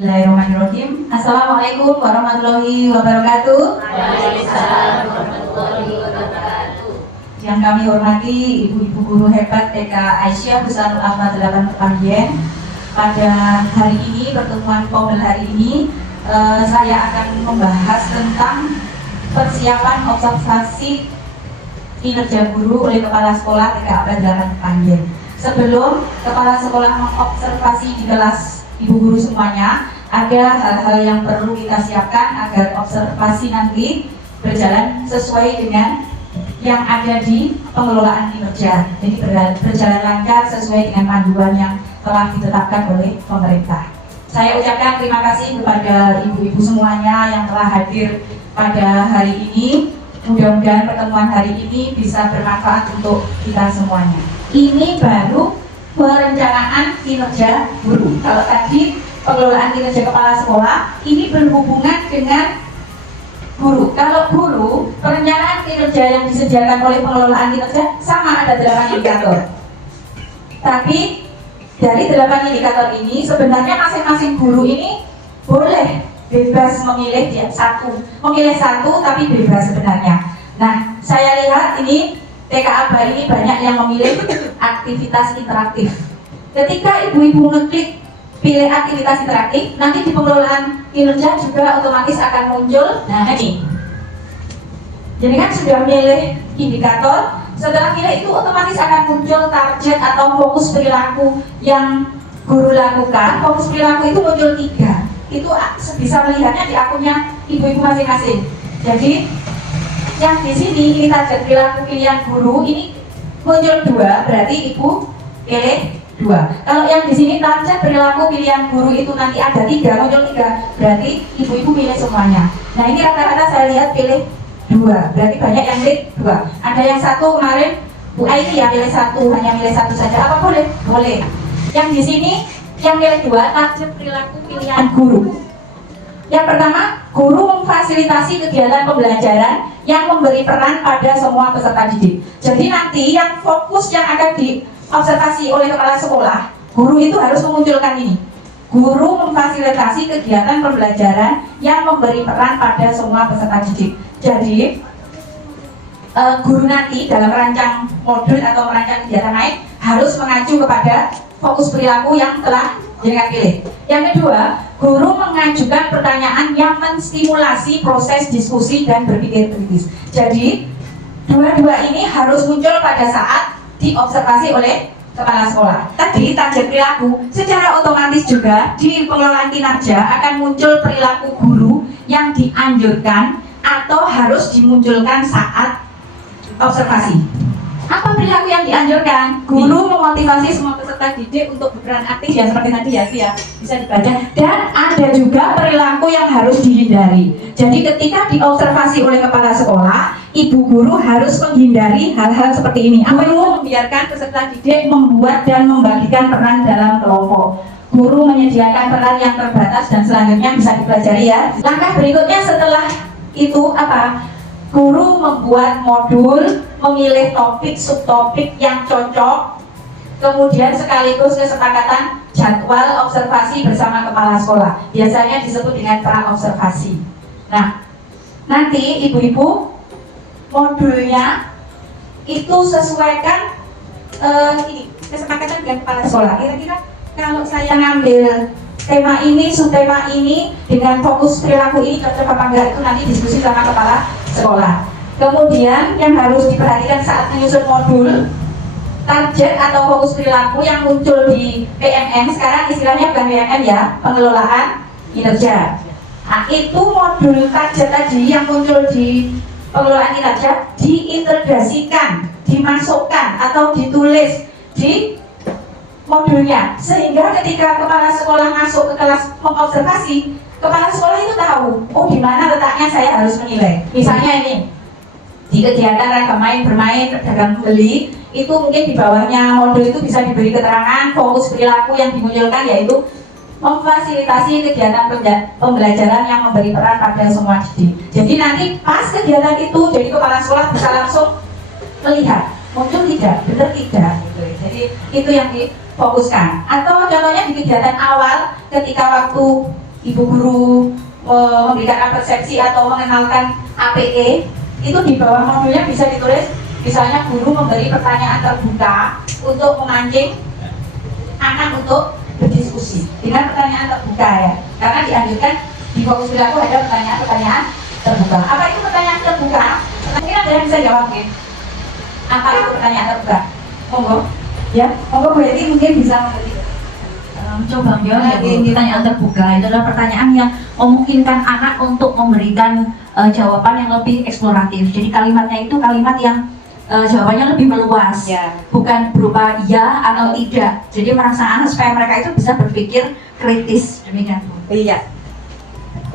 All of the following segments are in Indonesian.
Bismillahirrahmanirrahim. Assalamualaikum warahmatullahi wabarakatuh. Waalaikumsalam warahmatullahi wabarakatuh. Yang kami hormati ibu-ibu guru hebat TK Aisyah Busanul Ahmad 8 Panggen. Pada hari ini, pertemuan Pomel hari ini, saya akan membahas tentang persiapan observasi kinerja guru oleh kepala sekolah TK Abad 8 Panggen. Sebelum kepala sekolah mengobservasi di kelas ibu guru semuanya, ada hal-hal yang perlu kita siapkan agar observasi nanti berjalan sesuai dengan yang ada di pengelolaan kinerja. Jadi berjalan lancar sesuai dengan panduan yang telah ditetapkan oleh pemerintah. Saya ucapkan terima kasih kepada ibu-ibu semuanya yang telah hadir pada hari ini. Mudah-mudahan pertemuan hari ini bisa bermanfaat untuk kita semuanya. Ini baru perencanaan kinerja guru. Kalau tadi pengelolaan kinerja kepala sekolah, ini berhubungan dengan guru. Kalau guru, perencanaan kinerja yang disediakan oleh pengelolaan kinerja sama, ada 8 indikator. Tapi dari 8 indikator ini sebenarnya masing-masing guru ini boleh bebas memilih memilih satu tapi bebas sebenarnya. Nah, saya lihat ini TK Aba ini banyak yang memilih aktivitas interaktif. Ketika ibu-ibu ngeklik pilih aktivitas interaktif, nanti di pengelolaan kinerja juga otomatis akan muncul. Nah, ini jadi kan sudah milih indikator, setelah pilih itu otomatis akan muncul target atau fokus perilaku yang guru lakukan. Fokus perilaku itu muncul 3. Itu bisa melihatnya di akunnya ibu-ibu masing-masing. Jadi yang di sini ini target perilaku pilihan guru ini muncul 2, berarti ibu pilih 2. Kalau yang di sini target perilaku pilihan guru itu nanti ada 3, muncul 3, berarti ibu-ibu pilih semuanya. Nah, ini rata-rata saya lihat pilih 2, berarti banyak yang pilih 2. Ada yang 1 kemarin Bu Aini ya pilih 1, hanya pilih 1 saja. Apa boleh? Boleh. Yang di sini yang pilih 2 target perilaku pilihan guru. Yang pertama, guru memfasilitasi kegiatan pembelajaran yang memberi peran pada semua peserta didik. Jadi nanti yang fokus yang akan diobservasi oleh kepala sekolah, guru itu harus memunculkan ini. Guru memfasilitasi kegiatan pembelajaran yang memberi peran pada semua peserta didik. Jadi guru nanti dalam merancang modul atau merancang kegiatan lain harus mengacu kepada fokus perilaku yang telah jenengan pilih. Yang kedua, guru mengajukan pertanyaan yang menstimulasi proses diskusi dan berpikir kritis. Jadi dua-dua ini harus muncul pada saat diobservasi oleh kepala sekolah. Tadi target perilaku, secara otomatis juga di pengelolaan kinerja akan muncul perilaku guru yang dianjurkan atau harus dimunculkan saat observasi. Apa perilaku yang dianjurkan? Guru memotivasi semua peserta didik untuk berperan aktif ya, seperti tadi ya, bisa dibaca. Dan ada juga perilaku yang harus dihindari. Jadi ketika diobservasi oleh kepala sekolah, ibu guru harus menghindari hal-hal seperti ini. Guru membiarkan peserta didik membuat dan membagikan peran dalam kelompok. Guru menyediakan peran yang terbatas dan selanjutnya bisa dipelajari ya. Langkah berikutnya setelah itu apa? Guru membuat modul, memilih topik, subtopik yang cocok, kemudian sekaligus kesepakatan jadwal observasi bersama kepala sekolah. Biasanya disebut dengan pra-observasi. Nah, nanti ibu-ibu modulnya itu sesuaikan ini, kesepakatan dengan kepala sekolah. Kira-kira kalau saya ngambil tema ini, subtema ini dengan fokus perilaku ini cocok apa enggak, itu nanti diskusi sama kepala sekolah. Kemudian yang harus diperhatikan saat menyusun modul, target atau fokus perilaku yang muncul di PMM, sekarang istilahnya bukan PMM ya, pengelolaan kinerja. Nah, itu modul target tadi yang muncul di pengelolaan kinerja diintegrasikan, dimasukkan atau ditulis di modulnya, sehingga ketika kepala sekolah masuk ke kelas mengobservasi, kepala sekolah itu tahu, oh di mana letaknya saya harus menilai. Misalnya ini di kegiatan ragam main bermain pedagang beli, itu mungkin di bawahnya modul itu bisa diberi keterangan fokus perilaku yang dimunculkan, yaitu memfasilitasi kegiatan pembelajaran yang memberi peran pada semua didik. Jadi nanti pas kegiatan itu, jadi kepala sekolah bisa langsung melihat muncul tidak, benar tidak gitu. Jadi itu yang difokuskan. Atau contohnya di kegiatan awal ketika waktu ibu guru memberikan persepsi atau mengenalkan APE, itu di bawah modulnya bisa ditulis, misalnya guru memberi pertanyaan terbuka untuk memancing anak untuk berdiskusi dengan pertanyaan terbuka ya, karena dianjurkan di fokus perilaku ada pertanyaan terbuka. Apa itu pertanyaan terbuka? Mungkin ada yang bisa jawab mungkin. Apa itu pertanyaan terbuka? Monggo, ya, monggo Bu Eti mungkin bisa memberi. Coba ya, pertanyaan terbuka itu adalah pertanyaan yang memungkinkan anak untuk memberikan jawaban yang lebih eksploratif. Jadi kalimatnya itu kalimat yang jawabannya lebih meluas, Ya. bukan berupa iya atau tidak. Jadi merasa anak supaya mereka itu bisa berpikir kritis. Demikian. Iya.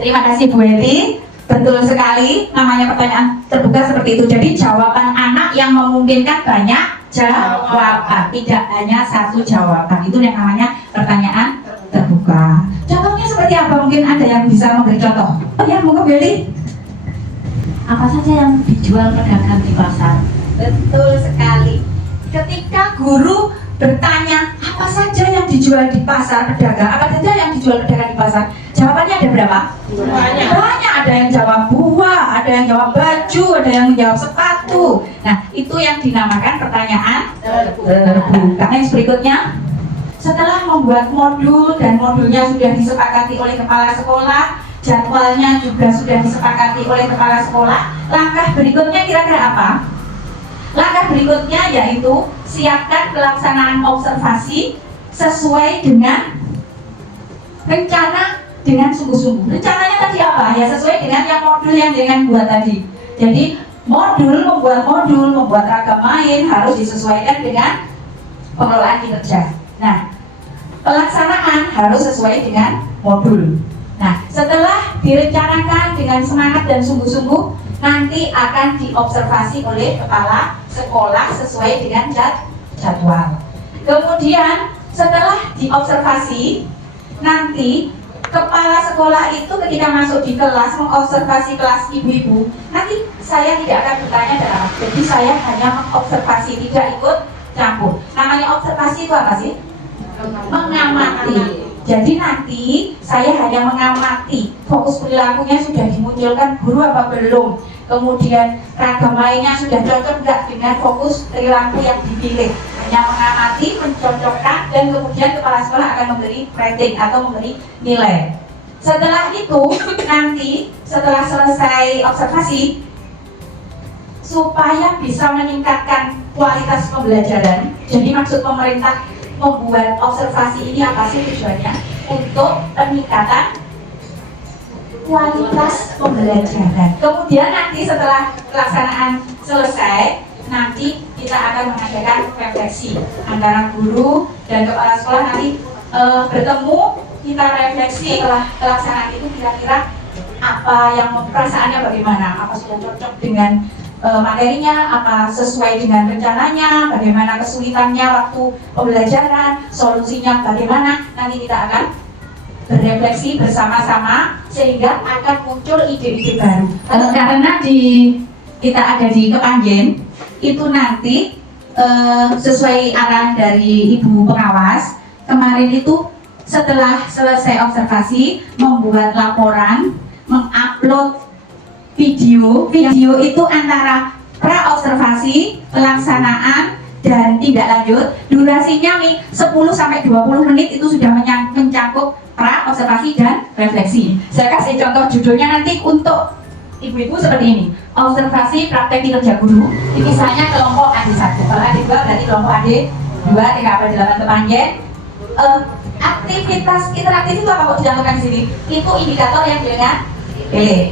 Terima kasih Bu Eti. Betul sekali, namanya pertanyaan terbuka seperti itu. Jadi jawaban anak yang memungkinkan banyak jawaban, tidak hanya satu jawaban. Itu yang namanya pertanyaan terbuka. Contohnya seperti apa? Mungkin ada yang bisa memberi contoh. Oh ya, monggo Bu Eti. Apa saja yang dijual pedagang di pasar? Betul sekali. Ketika guru bertanya apa saja yang dijual di pasar pedagang, apa saja yang dijual pedagang di pasar, jawabannya ada berapa? Banyak. Banyak, ada yang jawab buah, ada yang jawab baju, ada yang jawab sepatu. Nah, itu yang dinamakan pertanyaan terbuka. Next berikutnya, setelah membuat modul dan modulnya sudah disepakati oleh kepala sekolah, jadwalnya juga sudah disepakati oleh kepala sekolah, langkah berikutnya kira-kira apa? Langkah berikutnya yaitu siapkan pelaksanaan observasi sesuai dengan rencana dengan sungguh-sungguh. Rencananya tadi apa? Ya sesuai dengan yang modul yang dengan buat tadi. Jadi membuat ragam main harus disesuaikan dengan pengelolaan kinerja. Nah, pelaksanaan harus sesuai dengan modul. Nah, setelah direncanakan dengan semangat dan sungguh-sungguh, nanti akan diobservasi oleh kepala sekolah sesuai dengan jadwal. Kemudian setelah diobservasi, nanti kepala sekolah itu ketika masuk di kelas mengobservasi kelas ibu-ibu, nanti saya tidak akan bertanya dan apa. Jadi saya hanya mengobservasi, tidak ikut campur. Namanya observasi itu apa sih? Mengamati. Jadi nanti saya hanya mengamati fokus perilakunya sudah dimunculkan guru apa belum, kemudian ragam mainnya sudah cocok nggak dengan fokus perilaku yang dipilih. Hanya mengamati, mencocokkan, dan kemudian kepala sekolah akan memberi rating atau memberi nilai. Setelah itu nanti setelah selesai observasi, supaya bisa meningkatkan kualitas pembelajaran, jadi maksud pemerintah membuat observasi ini apa sih tujuannya? Untuk peningkatan kualitas pembelajaran. Kemudian nanti setelah pelaksanaan selesai, nanti kita akan mengadakan refleksi antara guru dan kepala sekolah. Nanti bertemu, kita refleksi setelah pelaksanaan itu kira-kira apa yang perasaannya bagaimana, apa sudah cocok dengan materinya, apa sesuai dengan rencananya, bagaimana kesulitannya waktu pembelajaran, solusinya bagaimana. Nanti kita akan berefleksi bersama-sama sehingga akan muncul ide-ide baru. Karena kita ada di Kepanjen, itu nanti sesuai arahan dari Ibu Pengawas, kemarin itu setelah selesai observasi membuat laporan, mengupload video itu antara pra-observasi, pelaksanaan, dan tindak lanjut. Durasinya nih 10-20 menit itu sudah mencakup pra-observasi dan refleksi. Saya kasih contoh judulnya nanti untuk ibu-ibu seperti ini. Observasi praktek kinerja guru. Ini misalnya kelompok AD1. Kalau AD2 berarti kelompok AD2 TKP 8 Kepanjen. Aktivitas interaktif itu apa kok dicantumkan di sini? Itu indikator yang dengan pilih.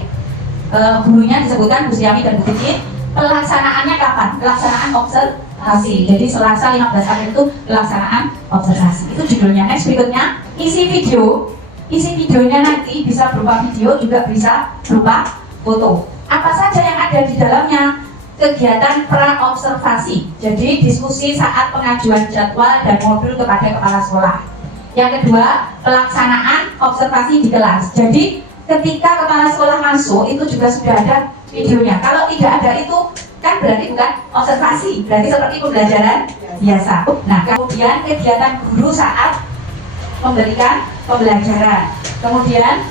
Gurunya disebutkan Bu Siami dan Bu Kiki. Pelaksanaannya kapan? Pelaksanaan observasi. Jadi Selasa 15 April itu pelaksanaan observasi. Itu judulnya. Next berikutnya isi video. Isi videonya nanti bisa berupa video, juga bisa berupa foto. Apa saja yang ada di dalamnya? Kegiatan pra-observasi. Jadi diskusi saat pengajuan jadwal dan modul kepada kepala sekolah. Yang kedua, pelaksanaan observasi di kelas. Jadi ketika kepala sekolah masuk itu juga sudah ada videonya. Kalau tidak ada itu kan berarti bukan observasi, berarti seperti pembelajaran biasa. Nah, kemudian kegiatan guru saat memberikan pembelajaran. Kemudian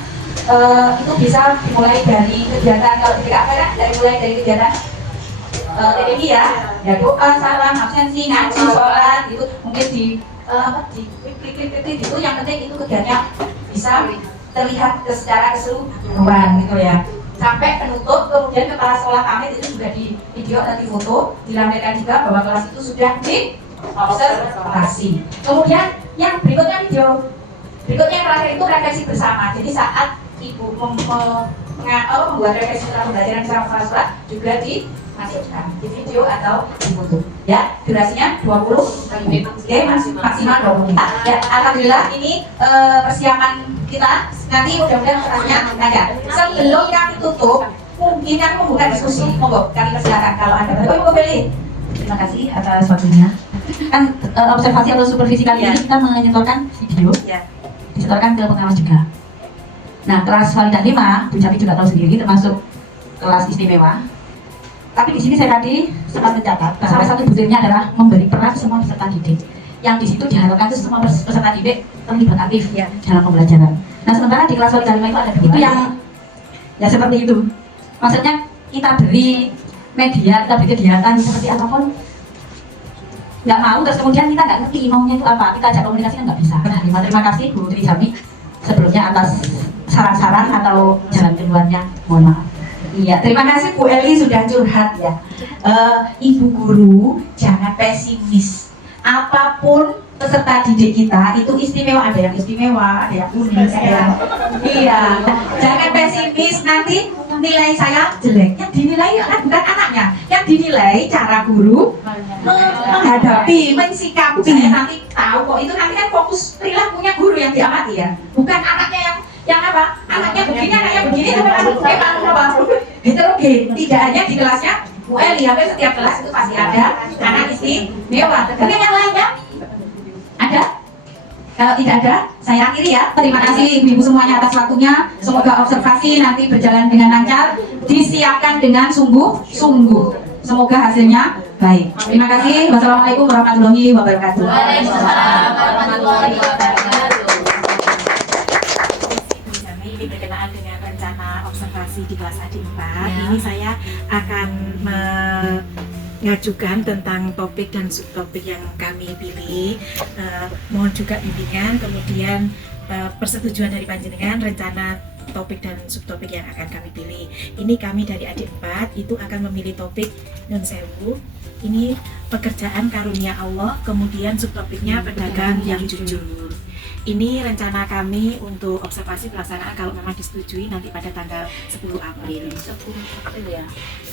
itu bisa dimulai dari kegiatan, kalau di PKP kan mulai dari kegiatan TPI ya doa, salam, absensi, ngaji, sholat, itu mungkin di klik itu, yang penting itu kegiatannya bisa terlihat secara keseluruhan gitu ya, sampai penutup. Kemudian kepala sekolah kami itu juga di video dan di foto dilampirkan juga bahwa kelas itu sudah diobservasi. Kemudian yang berikutnya video berikutnya yang terakhir itu refleksi bersama. Jadi saat ibu membuat refleksi tentang pembelajaran secara surat juga dimasukkan di video atau di foto. Ya, durasinya 20 menit. Oke, maksimal 20 menit. Ya, alhamdulillah ini persiapan kita. Nanti mudah-mudahan tanya. Sebelum kami tutup, mungkin kami membuka diskusi. Monggo, kami persilakan kalau ada. Ibu pilih. Terima kasih atas waktunya. Kan observasi atau supervisi kali ini kita menyetorkan video, disetorkan ke pengawas juga. Nah, kelas validan 5, Bu Jami juga tahu sendiri, termasuk kelas istimewa. Tapi di sini saya tadi sempat mencatat salah satu butirnya adalah memberi peran semua peserta didik. Yang di situ diharapkan itu semua peserta didik terlibat aktif dalam pembelajaran. Nah, sementara di kelas validan 5 itu ada itu yang ya seperti itu. Maksudnya kita beri media, kita beri kegiatan seperti apapun, nggak mau, terus kemudian kita nggak ngerti maunya itu apa, kita ajak komunikasi kan nggak bisa. Nah, terima kasih Bu Tri Jami sebelumnya atas saran-saran atau jalan keluarnya, mohon maaf. Iya, terima kasih Bu Eli sudah curhat ya. Ibu guru jangan pesimis. Apapun peserta didik kita itu istimewa, ada yang istimewa, ada yang unik, ada yang jangan pesimis, nanti nilai saya jelek. Yang dinilai kan bukan anaknya, yang dinilai cara guru menghadapi, mensikapi. Nanti tahu kok, itu nanti kan fokus perilakunya guru yang diamati ya, bukan anaknya yang apa, anaknya begini, anaknya begini, memang apa heterogen. Tidak hanya di kelasnya Bu Eli, hampir setiap kelas itu pasti ada anak istimewa. Mungkin yang lainnya ada? Kalau tidak ada, saya akhiri ya. Terima kasih ibu-ibu semuanya atas waktunya. Semoga observasi nanti berjalan dengan lancar, disiapkan dengan sungguh-sungguh. Semoga hasilnya baik. Terima kasih. Wassalamualaikum warahmatullahi wabarakatuh. Waalaikumsalam warahmatullahi wabarakatuh. Ini berkenaan dengan rencana observasi di kelas adik 4. Ini saya akan mengajukan tentang topik dan subtopik yang kami pilih. Mohon juga bimbingan, kemudian persetujuan dari panjenengan rencana topik dan subtopik yang akan kami pilih. Ini kami dari adik 4 itu akan memilih topik Nun Sewu. Ini pekerjaan karunia Allah, kemudian subtopiknya pedagang yang jujur. Ini rencana kami untuk observasi pelaksanaan kalau memang disetujui nanti pada tanggal 10 April. 10 April ya.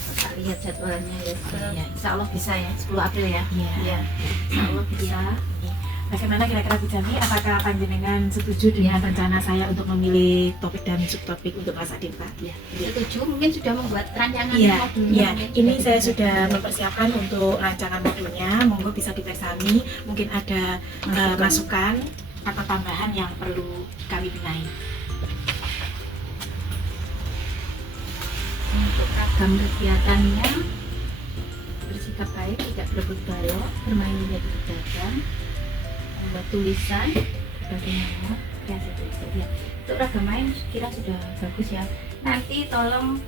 Kita lihat jadwalnya ya. Insya Allah bisa ya, 10 April ya. Iya. Insya Allah bisa. Bagaimana kira-kira Bu Jami, apakah panjenengan setuju dengan rencana saya untuk memilih topik dan subtopik untuk kelas adik 4? Ya. Setuju, mungkin sudah membuat rancangan modulnya. Iya, ini saya sudah mempersiapkan untuk rancangan modulnya. Monggo bisa dipersami, mungkin ada masukan atau tambahan yang perlu kami benahi. Untuk ragam kegiatannya, bersikap baik, tidak berebut balok, bermain menjadi pedagang, membuat tulisan, bagaimana kreasi tulisan ya. Untuk ragam main kira sudah bagus ya. Nanti tolong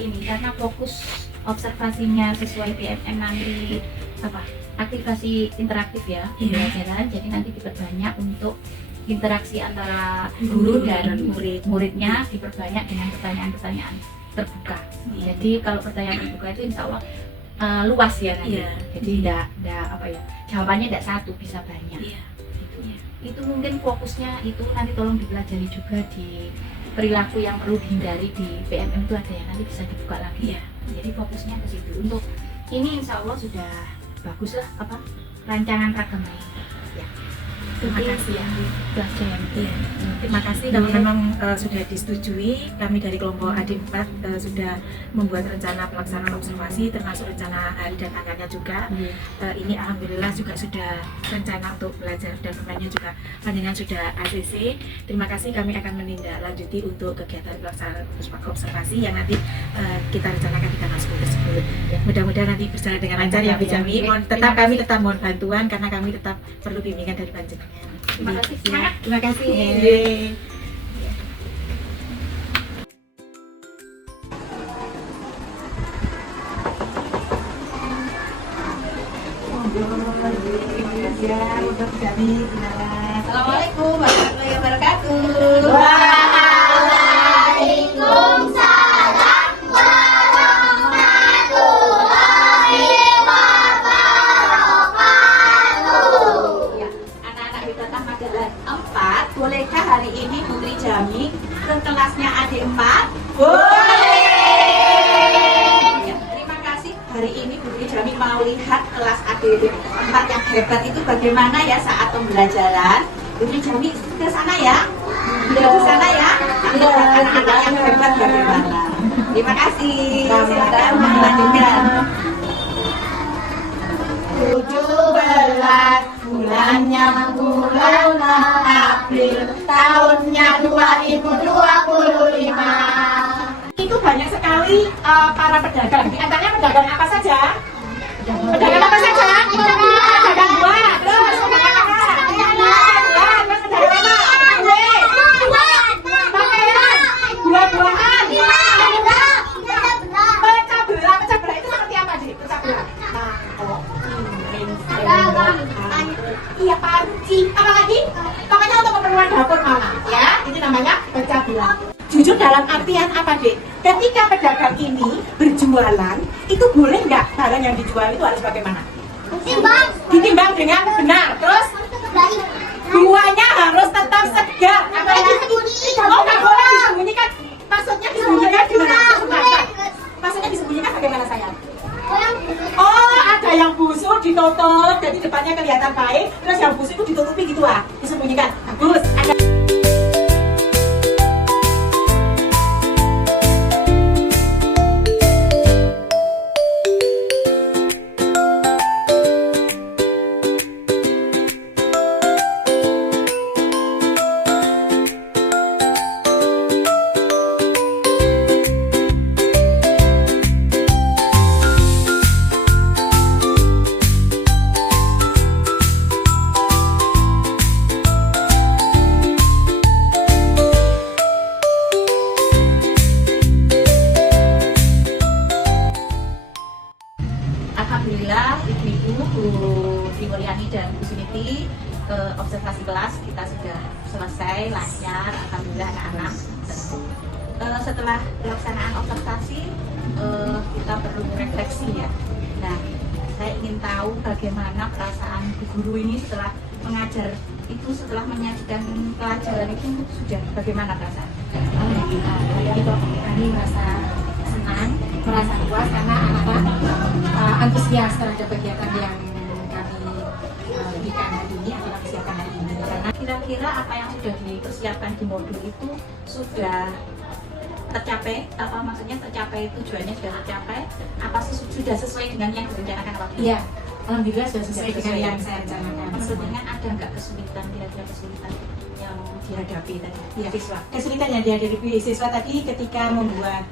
ini karena fokus observasinya sesuai PMM nanti apa? Aktivasi interaktif ya pembelajaran, jadi nanti diperbanyak untuk interaksi antara guru dan muridnya diperbanyak dengan pertanyaan-pertanyaan terbuka. Jadi kalau pertanyaan terbuka itu insya Allah luas ya nanti. Jadi tidak apa ya, jawabannya tidak satu, bisa banyak. Itu mungkin fokusnya itu nanti tolong dipelajari juga di perilaku yang perlu dihindari di PMM itu ada ya, nanti bisa dibuka lagi ya. Jadi fokusnya ke situ. Untuk ini insya Allah sudah bagus lah apa rancangan ragam ya. Terima kasih ya. Pelajaran Terima kasih kalau memang sudah disetujui. Kami dari kelompok adik 4 sudah membuat rencana pelaksanaan observasi termasuk rencana hari dan tanggalnya juga. Ini alhamdulillah juga sudah rencana untuk belajar dan online-nya juga panjenengan sudah ACC. Terima kasih, kami akan menindaklanjuti untuk kegiatan pelaksanaan observasi yang nanti kita rencanakan di tanggal 10 tersebut. Mudah-mudahan nanti berjalan dengan lancar ya Bu Jami. Kami tetap mohon bantuan karena kami tetap perlu bimbingan dari panjenengan. Terima kasih. Terima kasih. Ya, mudah-mudahan. Assalamualaikum warahmatullahi wabarakatuh. Waalaikumsalam warahmatullahi wabarakatuh. Ya, anak-anak Hebat Ahmad Dahlan 4, bolehkah hari ini Putri Jami ke kelasnya adik 4? Boleh. Ya, terima kasih. Hari ini Putri Jami mau lihat kelas adik 4 yang hebat itu bagaimana ya saat pembelajaran. Putri Jami ke sana ya. Ke sana ya. Anak-anak yang hebat bagaimana. Terima kasih. Silakan melanjutkan. 17 bulannya bulan April, tahunnya 2025. Itu banyak sekali para pedagang. Di antaranya pedagang apa saja? Pedagang apa saja? Pedagang buah. Terus pedagang apa? Terus pedagang apa? Kue. Pakaian. Buah-buahan. Pecah belah. Pecah belah itu seperti apa, Dik? Pecah belah. Iya, panci. Apa lagi? Pokoknya untuk keperluan dapur mama, ya. Ini namanya pecah belah. Jujur dalam artian apa, Dek? Ketika pedagang ini berjualan, itu boleh nggak barang yang dijual itu harus bagaimana? Ditimbang dengan benar. Terus buahnya harus tetap segar. Apalagi oh, nggak boleh disembunyikan. Maksudnya disembunyikan gimana? Maksudnya disembunyikan bagaimana, sayang? Oh, ada yang busuk ditutup, jadi depannya kelihatan baik. Terus yang busuk itu ditutupi gitu ah, disembunyikan. Bagus. Ada Alhamdulillah, Ibu-Ibu, Bu Trimulyani dan Bu Suniti, observasi kelas kita sudah selesai, lancar, Alhamdulillah anak-anak. Setelah pelaksanaan observasi, kita perlu refleksi ya. Nah, saya ingin tahu bagaimana perasaan Bu Guru ini setelah mengajar itu, setelah menyajikan pelajaran itu sudah bagaimana perasaan? kami merasa senang, merasa puas karena anak-anak antusias terhadap kegiatan yang kami berikan hari ini atau kami siapkan hari ini. Karena kira-kira apa yang sudah dipersiapkan di modul itu sudah tercapai, apa maksudnya tercapai, tujuannya sudah tercapai, apa sudah sesuai dengan yang direncanakan waktu itu? Iya, alhamdulillah sudah sesuai dengan yang saya rencanakan. Maksudnya ada nggak kesulitan, kira-kira kesulitan yang dihadapi tadi? Iya, siswa. Kesulitan yang dihadapi siswa tadi ketika membuat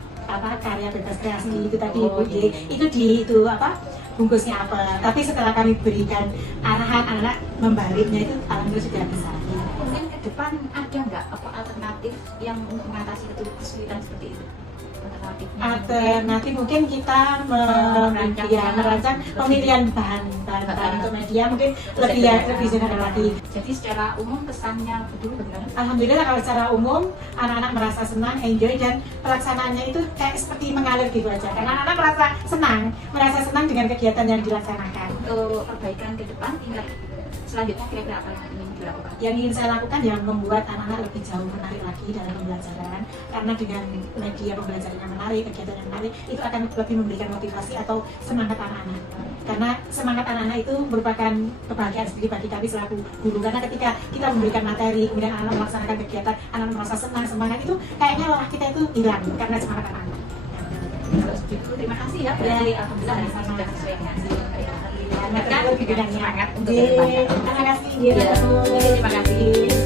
karya bebas kreasi itu tadi itu apa bungkusnya apa. Tapi setelah kami berikan arahan anak membaliknya itu alhamdulillah sudah bisa. Mungkin ke depan ada nggak apa alternatif yang untuk mengatasi kesulitan seperti itu? Alternatif mungkin kita merancang pemilihan bahan untuk media mungkin lebih sederhana lagi. Jadi secara umum kesannya betul benar. Alhamdulillah kalau secara umum anak-anak merasa senang, enjoy, dan pelaksanaannya itu kayak seperti mengalir gitu aja. Karena anak-anak merasa senang dengan kegiatan yang dilaksanakan. Untuk perbaikan ke depan tingkat selanjutnya kira-kira apa yang ingin dilakukan? Yang ingin saya lakukan yang membuat anak-anak lebih jauh menarik lagi dalam pembelajaran, karena dengan media pembelajaran yang menarik, kegiatan yang menarik itu akan lebih memberikan motivasi atau semangat anak-anak. Karena semangat anak-anak itu merupakan kebahagiaan sendiri bagi kami selaku guru, karena ketika kita memberikan materi kemudian anak-anak melaksanakan kegiatan, anak merasa senang, semangat itu kayaknya lelah kita itu hilang karena semangat anak-anak. Terus gitu, terima kasih ya. Berarti alhamdulillah hari ini sudah sesuai dengan semangat untuk Terima kasih. kedepannya. Terima kasih. Terima kasih.